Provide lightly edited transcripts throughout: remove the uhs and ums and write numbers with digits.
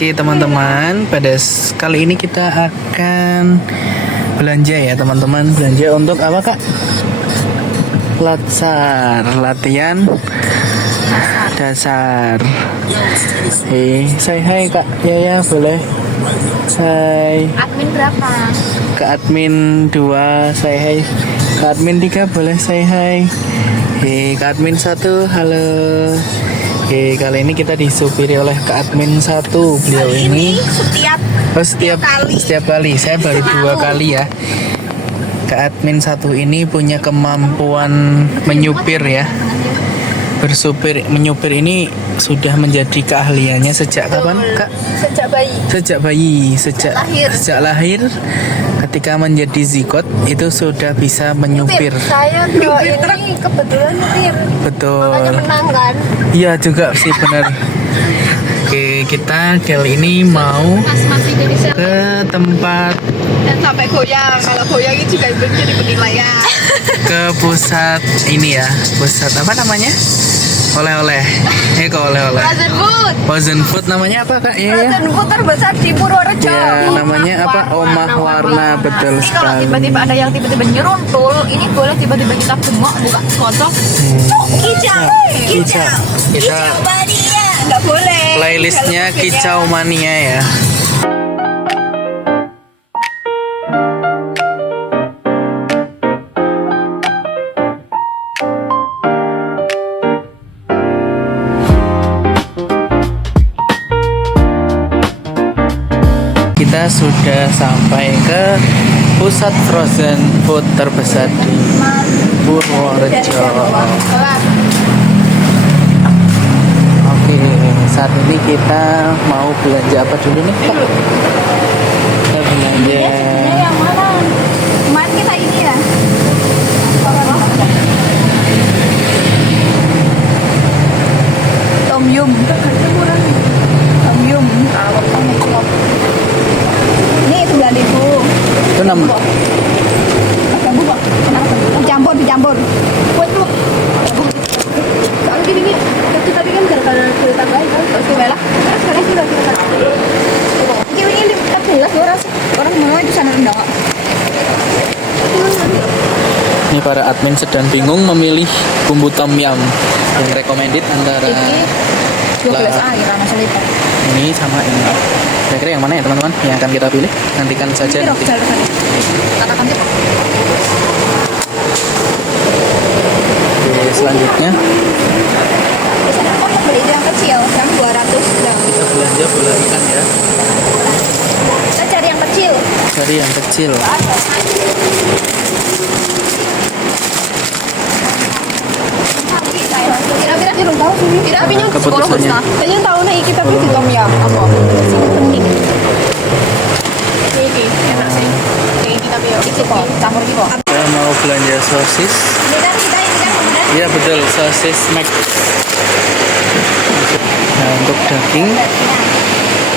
Oke teman-teman, pada kali ini kita akan belanja ya teman-teman. Belanja untuk apa kak? Latihan dasar. Say hi kak. Ya boleh. Hai. Admin berapa? Ke admin 2 say hi. Ke admin 3 boleh say hi. Ke admin 1 halo. Kali ini kita disupiri oleh ke admin 1. Beliau ini setiap kali. Saya baru 2 kali ya. Ke admin 1 ini punya kemampuan menyupir ya. Menyupir ini sudah menjadi keahliannya sejak kapan kak? Sejak bayi. Sejak lahir. Ketika menjadi zigot itu sudah bisa menyupir. Saya ini kebetulan nyetir. Betul. Makanya menang kan? Iya juga sih benar. Oke, kita kali ini mau ke tempat Sampai goyang. Kalau goyang itu juga jadi penilaian. ke pusat ini ya. Pusat apa namanya? Oleh-oleh. Kok oleh-oleh? Frozen food namanya apa kak? Frozen food terbesar di Purworejo. Ya, namanya apa? Omah Warna, betul Jadi kalau sekali. tiba-tiba ada yang tiba-tiba nyeruntul, ini boleh tiba-tiba kita bengok, buka kocok. Kicau mania, nggak boleh. Playlistnya Kicau Mania ya. Kita sudah sampai ke pusat frozen food terbesar di Purworejo. Oke, saat ini kita mau belanja apa dulu nih Kak? Kita belanja Yang mana? Kemarin kita ini ya. Tom Yum. Ini 9.000. itu Dicampur. Waduh. Soalnya gini kita tadi kan gara-gara cerita guys, terus lah. Sekarang sudah kita. Ini kita jelas orang mau itu sana rendah. Ini para admin sedang bingung memilih bumbu tom yum yang recommended antara 12 air sama selipar. ini sama ini. Kira-kira yang mana ya teman-teman yang akan kita pilih? Nantikan saja nanti. Katakan dia. Oke, selanjutnya Beli yang kecil, yang 200 kita belanja bola ikan ya. Kita cari yang kecil. Cari yang kecil. Kira-kira belum tahu sih. Kira-kira Keputusannya. kayaknya tahu nih kita beli di tom yum. Apa? Ini enak sih. Ini kita beli iki kok, campur iki kok. Kita mau belanja sosis. Kita Iya betul, sosis Mac. Nah untuk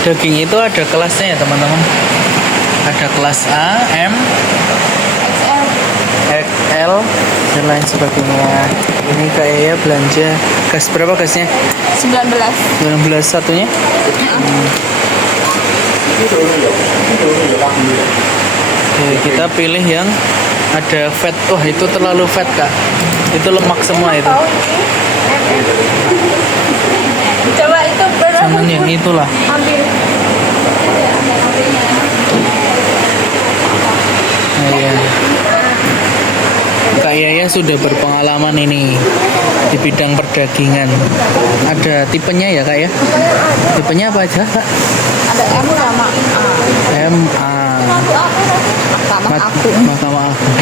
daging itu ada kelasnya ya teman-teman. Ada kelas A, M, XL dan lain sebagainya. Ini kayaknya belanja gas berapa gasnya? 19 satunya. Oke, kita pilih yang ada fat. Wah itu terlalu fat kak. Itu lemak semua itu. Coba itu berapa? Jangan yang itulah. Hampir. Nah, ya. Kak Yaya sudah berpengalaman ini di bidang perdagingan. Ada tipenya ya kak ya? Tipenya apa aja kak? Ada M sama A. MA. Mahkamah Agung.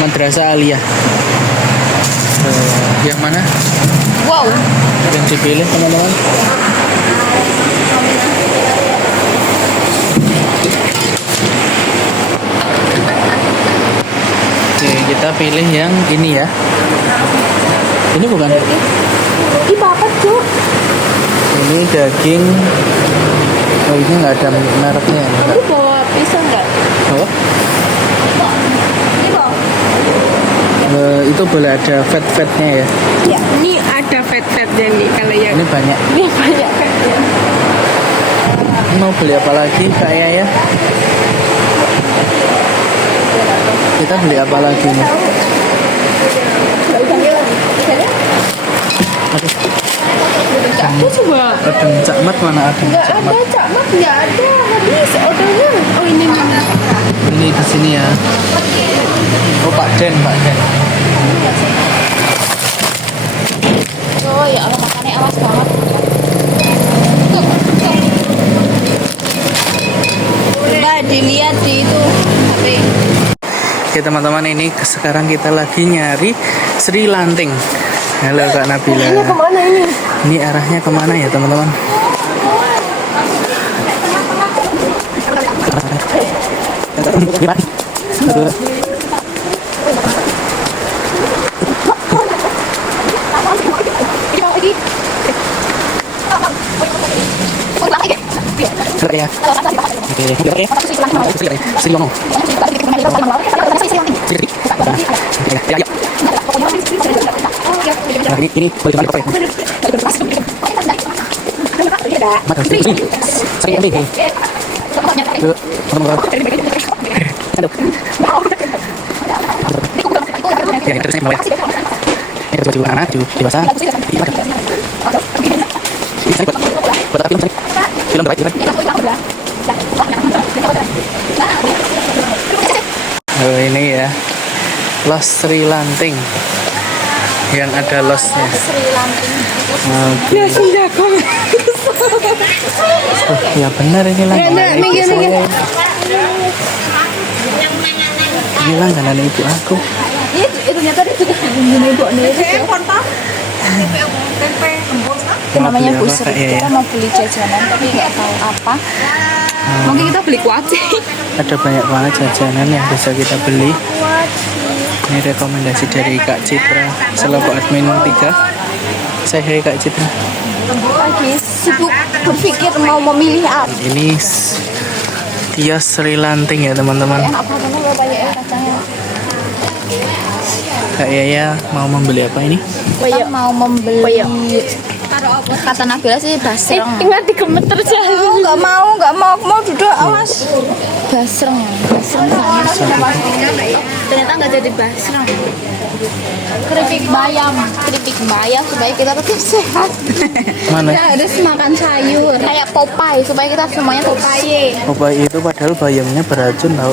Madrasah Aliyah. Yang mana? Wow. Yang dipilih teman-teman? Oke, kita pilih yang ini ya. Ini bukan? Ini apa tuh? Ini daging. Oh ini nggak ada mereknya. Kamu bawa pisau nggak? Oh, Ini bawa. itu boleh ada fat-fatnya ya. Ya. Ini ada fat-fatnya nih kalau yang Ini banyak. ini banyak fatnya. Mau beli apa lagi Kak Yaya? Kita beli apa lagi nih? Aku coba. Adem cakmat mana adem Nggak ada cakmat? cakmat, nggak ada. Habis ordernya. Oh ini mana? Ini di sini ya. Oh Pak Den, Pak Den. Oh ya Allah makannya awas banget. Coba dilihat di itu HP. Oke teman-teman, ini sekarang kita lagi nyari Sri Lanting. Halo Kak Nabila. Ini kemana ini? Ini arahnya kemana ya teman-teman? Ya. Oke. Sri Lono. Nah, ini boleh coba ya? Mata sini. Sri Lanting. Yuk, teman-teman. Aduh. Ya, terus saya mau ya. Ini baju anak, baju dewasa. Ini ada. Ini saya buat apa ini? Film baik, kan? Oh ini ya, los Sri Lanting yang ada losnya. Sri Lanting. Oke. Ya sudah kok. Oh, ya benar ini langganan ibu saya. Ini langganan ibu aku. Itu ternyata dia juga ini ibu nih. Handphone pak. Tempe embus. Itu namanya Mau beli Bu apa, Sri. Kak Yaya? Kita mau beli jajanan tapi nggak tahu apa. Mungkin kita beli kuaci. Ada banyak banget jajanan yang bisa kita beli. Ini rekomendasi dari Kak Citra selaku admin 3. Saya hai Kak Citra. Lagi sibuk berpikir mau memilih apa. Ini kios Sri Lanting ya teman-teman. Enak banget loh banyak ya kacangnya. Kak Yaya mau membeli apa ini? Kita mau membeli. Kata Nabila sih basreng. Ingat di gemeter jauh. Nggak mau, aku mau duduk awas. Basreng sama. Ternyata nggak jadi basreng. Keripik bayam supaya kita tetap sehat. Mana? Kita harus makan sayur. Kayak Popeye supaya kita semuanya Popeye. Popeye itu padahal bayamnya beracun tau.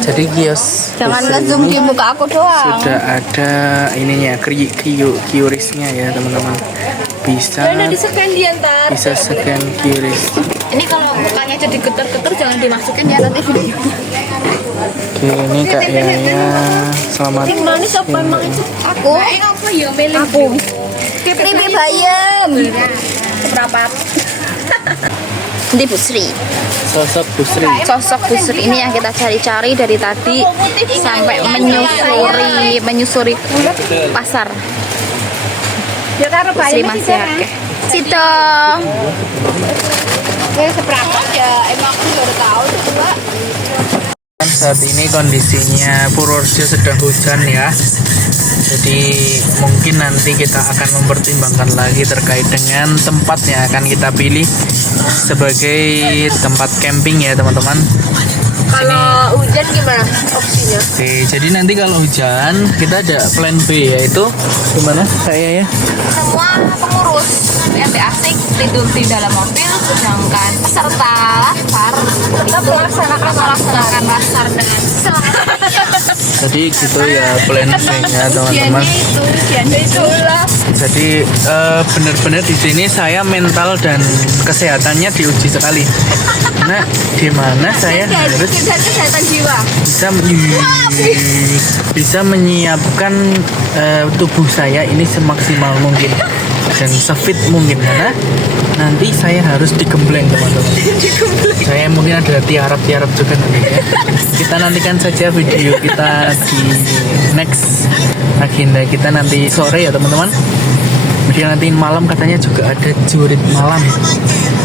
Jadi kios Jangan Sri ngezoom ini di muka aku doang. sudah ada ininya, QRIS-nya ya teman-teman. Bisa di-scan dia ntar. bisa scan QRIS. Ini kalau mukanya jadi geter-geter jangan dimasukin ya nanti video. Oke, ini Kak Yaya. Selamat Manis apa siang, emang Kak. itu? Aku. Aku. Keripik bayam. Seberapa? Ini Bu Sri. Sosok Bu Sri. Sosok Bu Sri ini yang kita cari-cari dari tadi sampai menyusuri pasar. Bu Sri masih akeh. Situ. Seberapa ya? Emang aku baru tahu tuh Mbak. Saat ini kondisinya Purworejo sedang hujan ya. Jadi mungkin nanti kita akan mempertimbangkan lagi terkait dengan tempat yang akan kita pilih sebagai tempat camping ya teman-teman. Kalau hujan gimana opsinya? Oke, jadi nanti kalau hujan kita ada plan B yaitu gimana saya ya? Semua pengurus PMP asik tidur di dalam mobil, sedangkan peserta laskar kita melaksanakan laskar dengan Jadi gitu ya plan B-nya teman-teman. Jadi benar-benar di sini saya mental dan kesehatannya diuji sekali. Karena di mana saya harus kesehatan jiwa. bisa menyiapkan tubuh saya ini semaksimal mungkin dan sefit mungkin karena nanti saya harus digembleng teman-teman. Saya mungkin ada tiarap-tiarap juga nanti ya. Kita nantikan saja video kita di next agenda kita nanti sore ya teman-teman. Kemudian nanti malam katanya juga ada jurit malam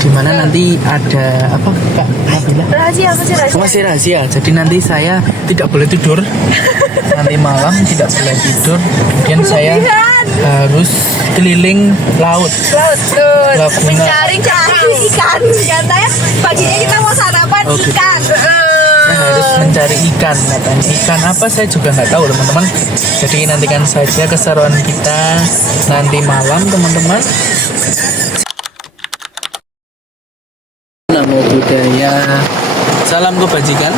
di mana nanti ada apa Kak Nabila? Rahasia, masih rahasia. Masih rahasia. Jadi nanti saya tidak boleh tidur. Nanti malam tidak boleh tidur. Kemudian saya harus keliling laut. Laguna. Mencari ikan. Katanya paginya kita mau sarapan Oh, gitu. ikan. Saya harus mencari ikan katanya. Ikan apa saya juga nggak tahu teman-teman. Jadi nantikan saja keseruan kita nanti malam teman-teman. Namo Buddhaya. Salam kebajikan.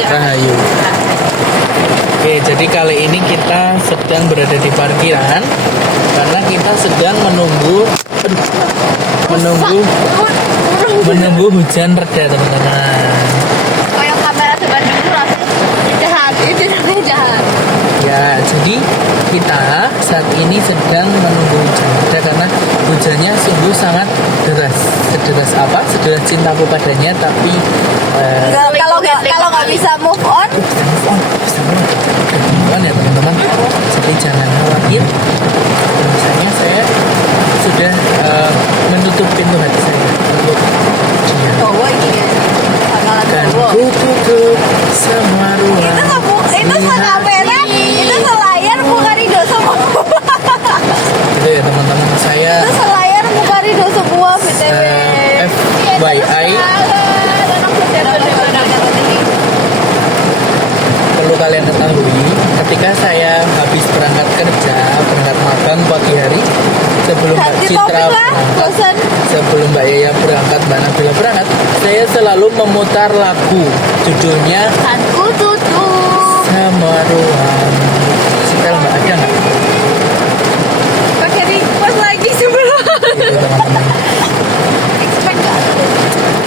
Rahayu. Oke, jadi kali ini kita sedang berada di parkiran karena kita sedang menunggu hujan reda teman-teman. Kayak kamera depan dulu rasanya jahat. Itu namanya jahat. Ya, jadi kita saat ini sedang menunggu hujan reda karena hujannya sungguh sangat deras. Sederas apa? Sederas cintaku padanya, tapi Kalau nggak bisa move on, ya teman-teman. Jadi jangan khawatir. Misalnya saya sudah menutup pintu hati saya untuk dia. cowok ini ya. Bakalan Dan cowok. ku tutup semua ruang. Itu sekamera, itu selayar bukan Rido semua. Itu ya teman-teman, saya Itu selayar bukan Rido semua BTW. FYI perlu kalian ketahui, ketika saya habis berangkat kerja, berangkat magang pagi hari, sebelum Mbak Ganti Citra topik lah, berangkat, bosan. sebelum Mbak Yaya berangkat, Mbak Nabila berangkat, saya selalu memutar lagu judulnya Dan ku tutup. Semua Ruang. Setel Mbak ada nggak? Pakai request lagi sebelum. Gitu, teman-teman. Expect nggak?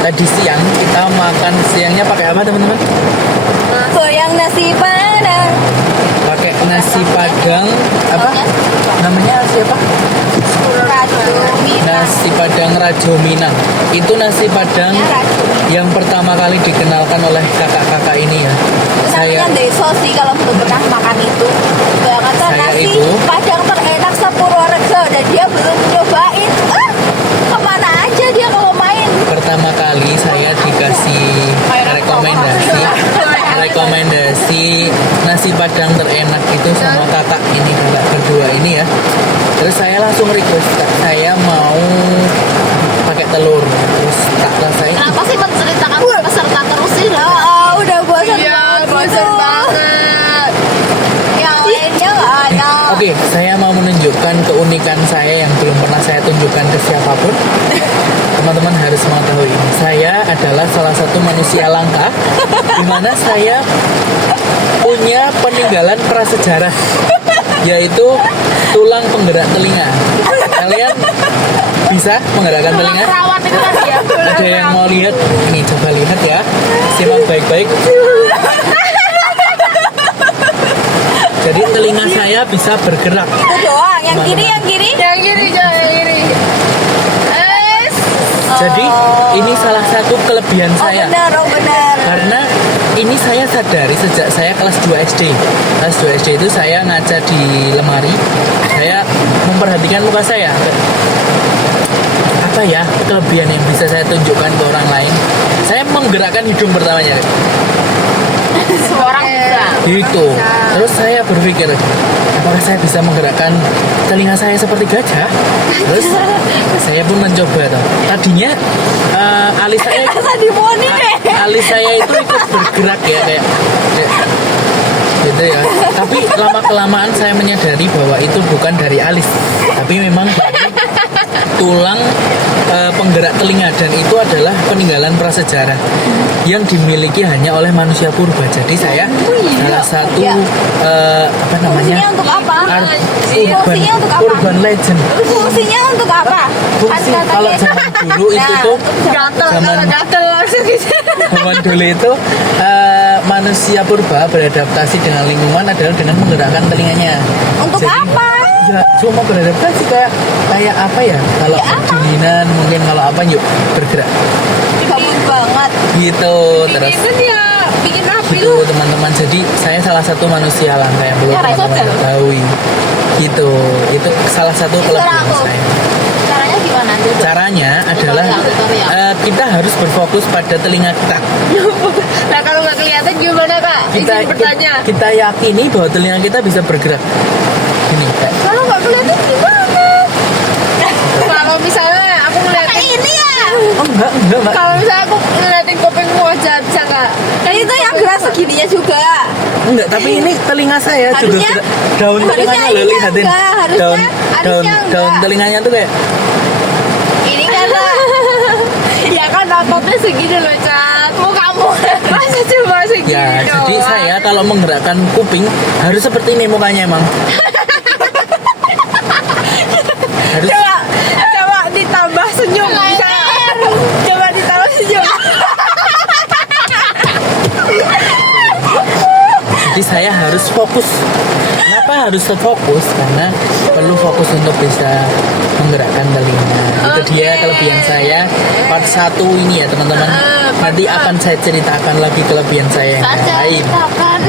Tadi siang kita makan siangnya pakai apa teman-teman? Goyang nasi padang. Pakai nasi padang apa? Namanya nasi apa? Nasi padang Rajo Minang. Itu nasi padang yang pertama kali dikenalkan oleh kakak-kakak ini ya. Namanya Deso sih kalau belum pernah makan itu. Bayangkan Saya nasi itu. padang terenak Sepurworejo dan dia belum nyobain. Kemana aja dia kalau main? Pertama kali saya dikasih rekomendasi nasi padang terenak itu sama kakak ini, kakak kedua ini ya. Terus saya langsung request, Kak, saya mau pakai telur. Terus tak rasain. Kenapa sih menceritakan peserta terus sih? Udah bosan banget. Bosan banget. Yang lainnya nggak ada. Oke, saya mau menunjukkan keunikan saya yang belum pernah saya tunjukkan ke siapapun. Teman-teman harus mengetahui ini. Saya adalah salah satu manusia langka di mana saya punya peninggalan prasejarah, yaitu tulang penggerak telinga. Kalian bisa menggerakkan telinga? Perawan itu kan dia. Ada yang mau lihat? Ini coba lihat ya. Simak baik-baik. Jadi telinga saya bisa bergerak. Itu doang. Yang kiri. Jadi ini salah satu kelebihan saya. Benar. Karena ini saya sadari sejak saya kelas 2 SD. Kelas 2 SD itu saya ngaca di lemari. Saya memperhatikan muka saya. Apa ya kelebihan yang bisa saya tunjukkan ke orang lain? Saya menggerakkan hidung pertamanya. Semua orang bisa. Gitu. Terus saya berpikir, apakah saya bisa menggerakkan telinga saya seperti gajah? Terus saya pun mencoba toh. Tadinya alis saya alis saya itu ikut bergerak ya kayak gitu ya. Tapi lama kelamaan saya menyadari bahwa itu bukan dari alis, tapi memang dari tulang penggerak telinga, dan itu adalah peninggalan prasejarah yang dimiliki hanya oleh manusia purba. Jadi saya salah satu apa namanya? Fungsinya untuk apa? Urban, Fungsinya untuk apa? urban legend. Fungsinya untuk apa? Fungsi kalau zaman dulu itu tuh zaman dulu itu manusia purba beradaptasi dengan lingkungan adalah dengan menggerakkan telinganya. Untuk Jadi, apa? Ya, cuma beradaptasi kayak apa ya? Kalau kedinginan mungkin, kalau apa yuk bergerak. Kabur banget. Gitu terus. Bikin api Gitu teman-teman. Jadi saya salah satu manusia langka yang belum Ya, Raiso teman-teman kan? ketahui. Gitu. Itu salah satu kelebihan aku. saya. Caranya gimana? Caranya adalah Tutorial. kita harus berfokus pada telinga kita. Nah kalau nggak kelihatan gimana kak? Kita yakini bahwa telinga kita bisa bergerak. Ini kayak Kalau nggak kelihatan Daunnya juga. Enggak, tapi ini telinga saya juga Harusnya- daun telinganya harusnya lo ini lihatin. enggak, harusnya- Daun harusnya daun enggak. telinganya tuh kayak Ini karena Ya kan ototnya segini loh, Cat. Mau kamu masa cuma segini ya, jadi doang? saya kalau menggerakkan kuping harus seperti ini mukanya emang. Harus Coba ditambah senyum bisa. Coba ditambah senyum. Jadi saya harus fokus. Kenapa harus fokus? Karena perlu fokus untuk bisa menggerakkan telinga. Itu dia kelebihan saya. Part 1 ini ya teman-teman. Nanti akan saya ceritakan lagi kelebihan saya yang lain. kan.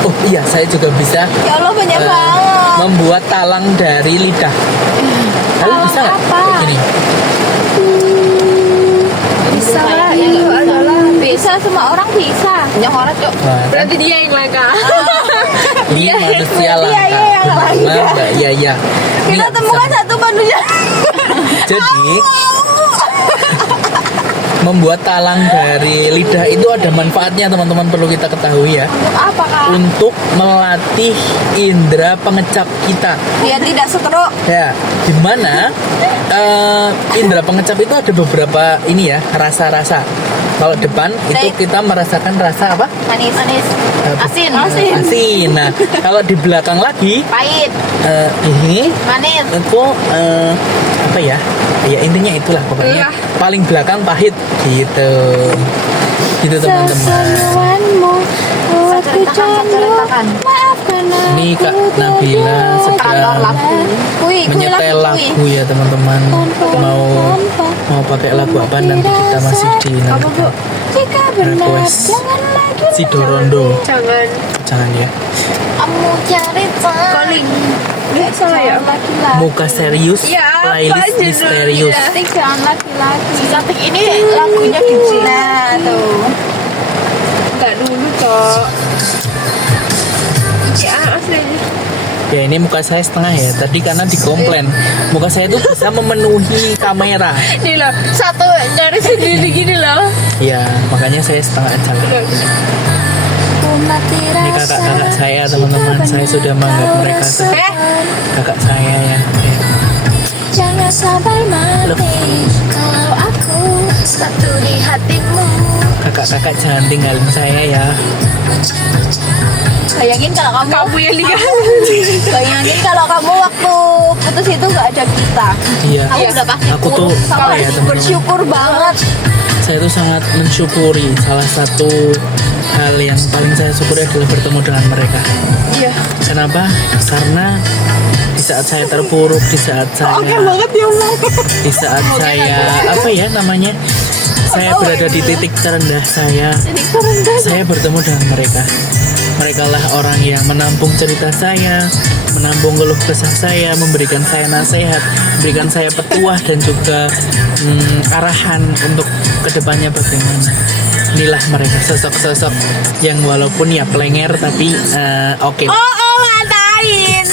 Oh iya, saya juga bisa Ya Allah banyak eh, banget. membuat talang dari lidah. Kalian bisa nggak? apa? Kayak gini. Bisa lah, Kayaknya itu nggak bisa. adalah Bisa, semua orang bisa. Banyak orang cok. Wah, kan? berarti dia yang langka. Ini manusia Iya, langka. iya, yang Benar, langka. Mbak. Iya, iya. Ini Kita nggak bisa. temukan satu manusia. Jadi membuat talang dari lidah itu ada manfaatnya teman-teman, perlu kita ketahui ya. Untuk apa kak? Untuk melatih indera pengecap kita. Biar tidak stroke. Ya, dimana indera pengecap itu ada beberapa ini ya, rasa-rasa. Kalau depan itu kita merasakan rasa apa? Manis. Asin. Asin. Nah, kalau di belakang lagi Pahit. ini Manis. itu apa ya? Ya intinya itulah pokoknya. Paling belakang pahit gitu. Gitu teman-teman. Senyumanmu buatku candu. Maafkan aku. Ini Kak Nabila sedang menyetel lagu ya teman-teman. Mau pakai lagu apa nanti kita masih di nantikan. Jika benar, Request jangan lagi si Dorondo. Jangan Jangan ya. kamu cari calling. Nggak salah ya? laki-laki. Muka serius, Ya, apa playlist judulnya? misterius. Cantik jangan laki-laki. Si cantik ini lagunya gitu. Nah tuh. Enggak dulu, Cok. Ya, aslinya. Ya ini muka saya setengah ya. Tadi karena dikomplain, muka saya itu bisa memenuhi kamera. Nih loh, satu dari sendiri gini loh. Ya makanya saya setengah aja. Ini kakak-kakak saya teman-teman, saya sudah menganggap mereka sebagai kakak saya ya. Jangan sampai mati kalau aku satu di hatimu. Kakak-kakak jangan tinggalin saya ya. Bayangin kalau kamu Yang lihat. bayangin kalau kamu waktu putus itu nggak ada kita. Iya. Kamu udah pasti Aku tuh kamu apa ya pasti teman-teman? bersyukur banget. Saya tuh sangat mensyukuri, salah satu hal yang paling saya syukuri adalah bertemu dengan mereka. Iya. Kenapa? Karena di saat saya terpuruk, di saat saya Banget ya, Allah. di saat saya apa ya namanya, saya berada di titik terendah saya bertemu dengan mereka. Mereka lah orang yang menampung cerita saya, menampung keluh kesah saya, memberikan saya nasihat, memberikan saya petuah dan juga arahan untuk kedepannya bagaimana. Inilah mereka, sosok-sosok yang walaupun ya plenger tapi oke. Ngatain.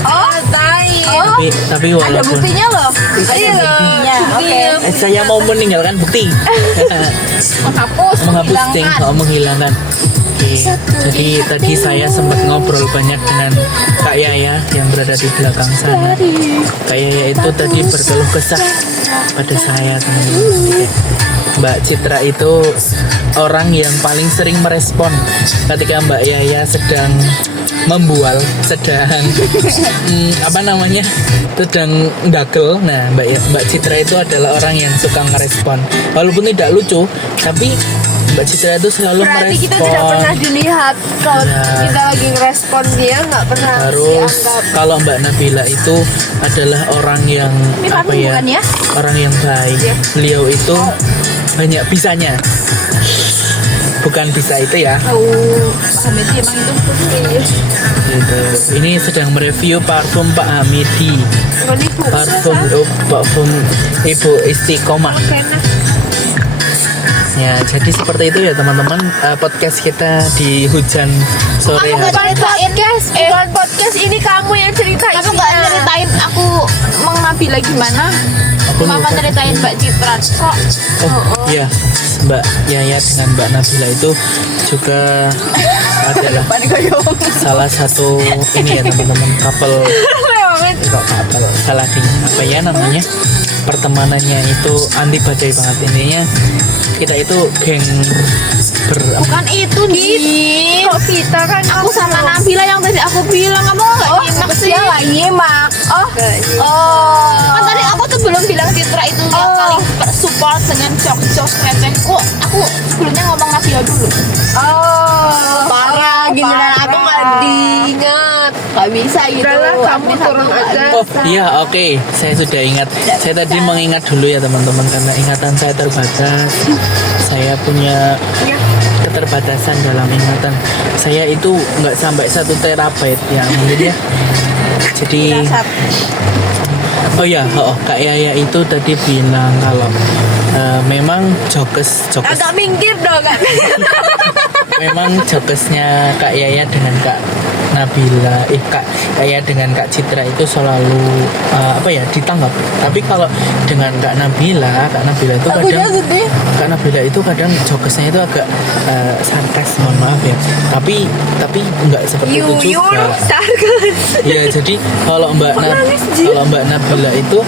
Ngatain. Tapi Ada walaupun buktinya loh. Iya loh. Buktinya. Oke. saya mau meninggalkan bukti. Menghapus. Menghapus ting, menghilangkan. menghilangkan. Oke, jadi tadi saya sempat ngobrol banyak dengan Kak Yaya yang berada di belakang sana. Kak Yaya itu tadi berkeluh kesah pada saya teman-teman. Oke. Mbak Citra itu orang yang paling sering merespon ketika Mbak Yaya sedang membual, sedang apa namanya, sedang dagel. Nah, Mbak Citra itu adalah orang yang suka merespon, walaupun tidak lucu, tapi Mbak Citra itu selalu Berarti kita merespon. tidak pernah dilihat kalau Ya. kita lagi ngerespon dia nggak pernah Terus dianggap. kalau Mbak Nabila itu adalah orang yang Ini apa parfum ya, bukan ya? orang yang baik. Beliau itu banyak bisanya. Bukan bisa itu ya. Hamidi emang itu. Gitu. Ini sedang mereview parfum Pak Hamidi. Parfum Ibu Istiqomah. Ya, jadi seperti itu ya teman-teman, podcast kita di hujan sore Kamu hari. nggak ceritain Bukan podcast ini kamu yang cerita Kamu nggak ceritain aku Nabila gimana? Aku Mama lupa. ceritain Mbak Citra kok. Oh iya, Mbak Yaya dengan Mbak Nabila itu juga adalah salah satu ini ya teman-teman couple. Kok couple salah ding apa ya namanya, pertemanannya itu anti badai banget. Intinya kita itu geng Bukan itu nih. Kok kita kan aku sama Nabila yang tadi aku bilang kamu nggak nyimak sih. Dia nggak nyimak. Kan tadi aku tuh belum bilang Citra itu yang paling support dengan jokes receh. Aku sebelumnya ngomong Nabila dulu. Parah gimana aku nggak diingat. Nggak bisa gitu. Kamu turun aja. Oh iya, oke, saya sudah ingat. Saya tadi mengingat dulu ya teman-teman, karena ingatan saya terbatas. Saya punya keterbatasan dalam ingatan. Saya itu nggak sampai 1 terabyte ya mungkin ya. Jadi oh ya, Kak Yaya itu tadi bilang kalau memang jokes Agak minggir dong kan. memang jokesnya Kak Yaya dengan Kak Nabila, Kak Yaya dengan Kak Citra itu selalu apa ya, ditanggap. Tapi kalau dengan Kak Nabila itu Kak Nabila itu kadang jokesnya itu agak sarkas, mohon maaf ya. Tapi nggak seperti itu juga. Ya jadi kalau Mbak Nabila itu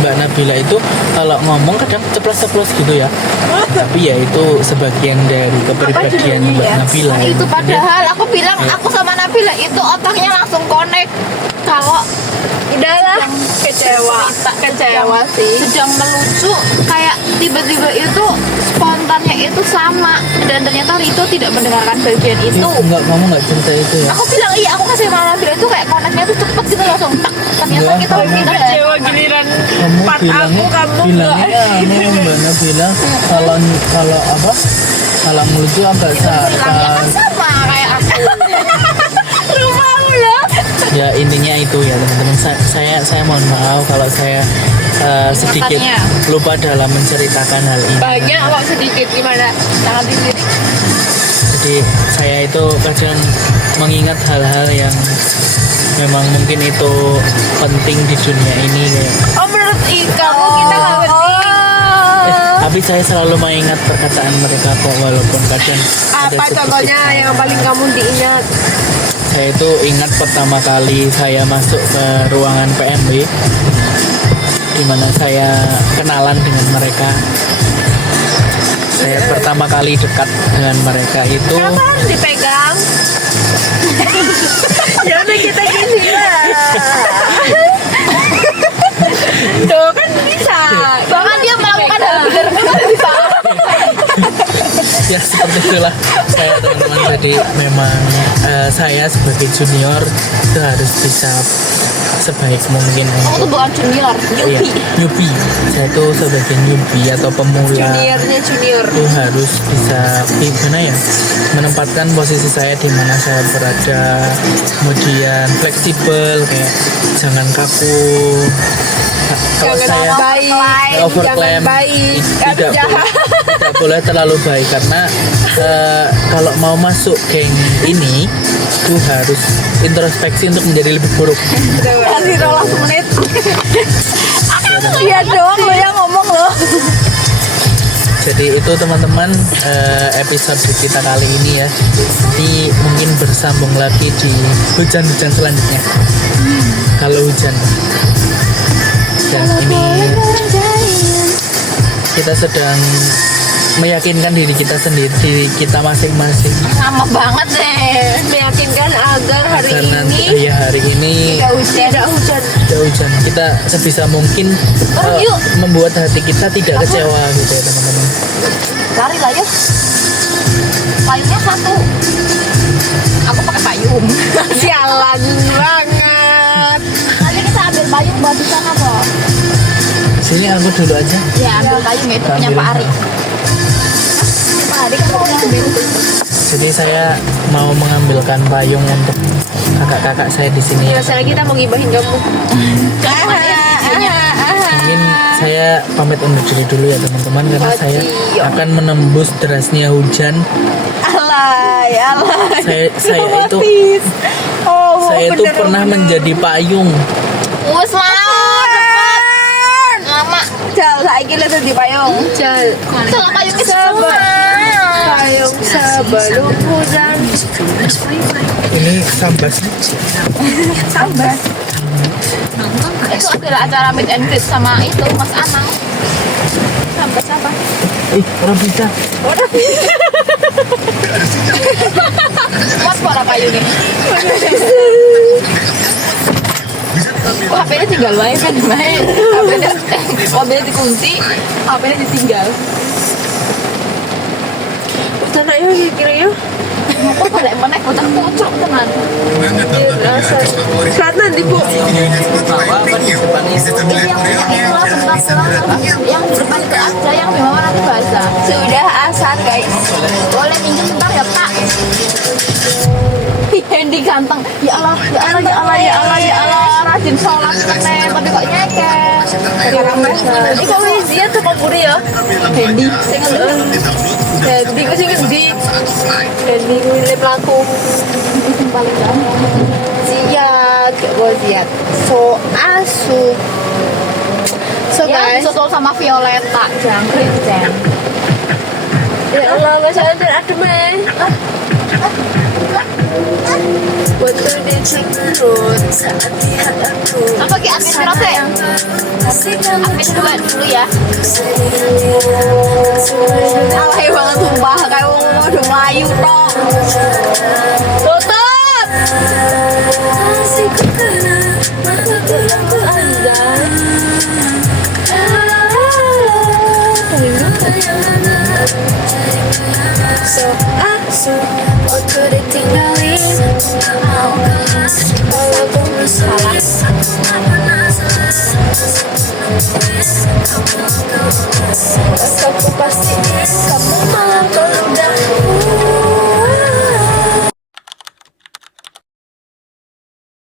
Mbak Nabila itu kalau ngomong kadang ceplos-ceplos gitu ya. Tapi ya itu sebagian dari kepribadian Mbak Nabila. Itu padahal aku bilang aku sama Nabila itu otaknya langsung connect. Kalau Udahlah, kecewa sih. sedang melucu kayak tiba-tiba itu spontannya itu sama dan ternyata Rito tidak mendengarkan bagian itu. Kamu nggak cerita itu ya? Aku bilang iya, aku kasih sama Nabila itu kayak connectnya tuh cepet gitu langsung tak. Ternyata kita Kecewa giliran bilangnya Mbak Nabila kalau apa, kalau melucu agak bilangnya kan sarkas. sama kayak aku. Ya intinya itu ya teman-teman. Saya mohon maaf kalau saya sedikit Ingatannya. lupa dalam menceritakan hal ini. Banyak kok sedikit gimana? Sangat dilirik. Jadi saya itu kadang mengingat hal-hal yang memang mungkin itu penting di dunia ini kayak. Menurut kamu kita nggak penting. Tapi saya selalu mengingat perkataan mereka kok, walaupun kadang ada Apa sedikit contohnya yang paling kamu diingat? Saya itu ingat pertama kali saya masuk ke ruangan PMB, di mana saya kenalan dengan mereka. Saya pertama kali dekat dengan mereka itu. Kenapa harus dipegang? Jangan kita gini lah. Tuh kan bisa. Bahkan dia melakukan hal benar pun bisa. Ya seperti itulah saya teman-teman. Jadi memang saya sebagai junior itu harus bisa sebaik mungkin Aku tuh untuk bukan junior, newbie. Saya itu sebagai newbie atau pemula Juniornya junior. itu harus bisa gimana ya, menempatkan posisi saya di mana saya berada, kemudian fleksibel, kayak jangan kaku. Kalau saya overclaim, tidak boleh terlalu baik, karena kalau mau masuk geng ini itu harus introspeksi untuk menjadi lebih buruk. Kasih rolah semenit. Aku lihat doang lo yang ngomong lo. Jadi itu teman-teman episode kita kali ini ya. Ini mungkin bersambung lagi di hujan-hujan selanjutnya. Kalau hujan. Dan ini kita sedang meyakinkan diri kita sendiri, diri kita masing-masing. Lama banget deh. Meyakinkan agar hari Agar nanti ini hari ini tidak hujan. tidak hujan. Kita sebisa mungkin Yuk. membuat hati kita tidak kecewa gitu ya teman-teman. Lari lah yuk. Payungnya 1. Aku pakai payung. Sialan banget. Nanti kita ambil payung buat di sana kok. Sini aku dulu aja. Ya ambil payung ya, itu punya Pak Ari. Pak Ari kan mau ngambil. Jadi saya mau mengambilkan payung untuk kakak-kakak saya di sini. Biasanya kita mau ngibahin kamu. Mungkin saya pamit undur diri dulu ya teman-teman, karena saya akan menembus derasnya hujan. Alay. Saya itu Oh, saya itu pernah menjadi payung Wes mau cepet. Lama. Jal, saiki lihat di payung. Jal. Salah payungnya semua. Payung sebelum hujan. Ini sambas. Sambas. Itu adalah acara meet and greet sama itu Mas Anang. Sampai apa? Orang bisa. Kuat suara payungnya. Oh, HP-nya tinggal main kan main. HP-nya dikunci, HP-nya ditinggal. Udah nak yuk kira yuk. Kok balik mana kotak pucuk teman. Saat nanti bu. Yang di depan itu aja, yang di bawah nanti basah. Sudah asar guys. Boleh minjem bentar ya Pak? Ih, Hendy ganteng. Ya Allah, ya Allah, ya Allah, ya Allah, ya Allah. Rajin sholat keren, tapi kok nyeket. Ini kok dia tuh kompuri ya. Hendy, saya ngeluh. Jadi gue sih di. Jadi gue pelaku. Paling gampang. Siap, gue siap. So asu. So Ya, guys. disusul sama Violeta, jangkrik, Jen. Ya Allah, masalah ada meh. Waktu di Cikurut saat lihat aku. Apa ki admin piro sih? Admin 2 dulu ya. Alay banget sumpah, kayak mau udah Melayu toh. Tutup. So asu, waktu ditinggalin, walaupun bersalah. Aku pasti kamu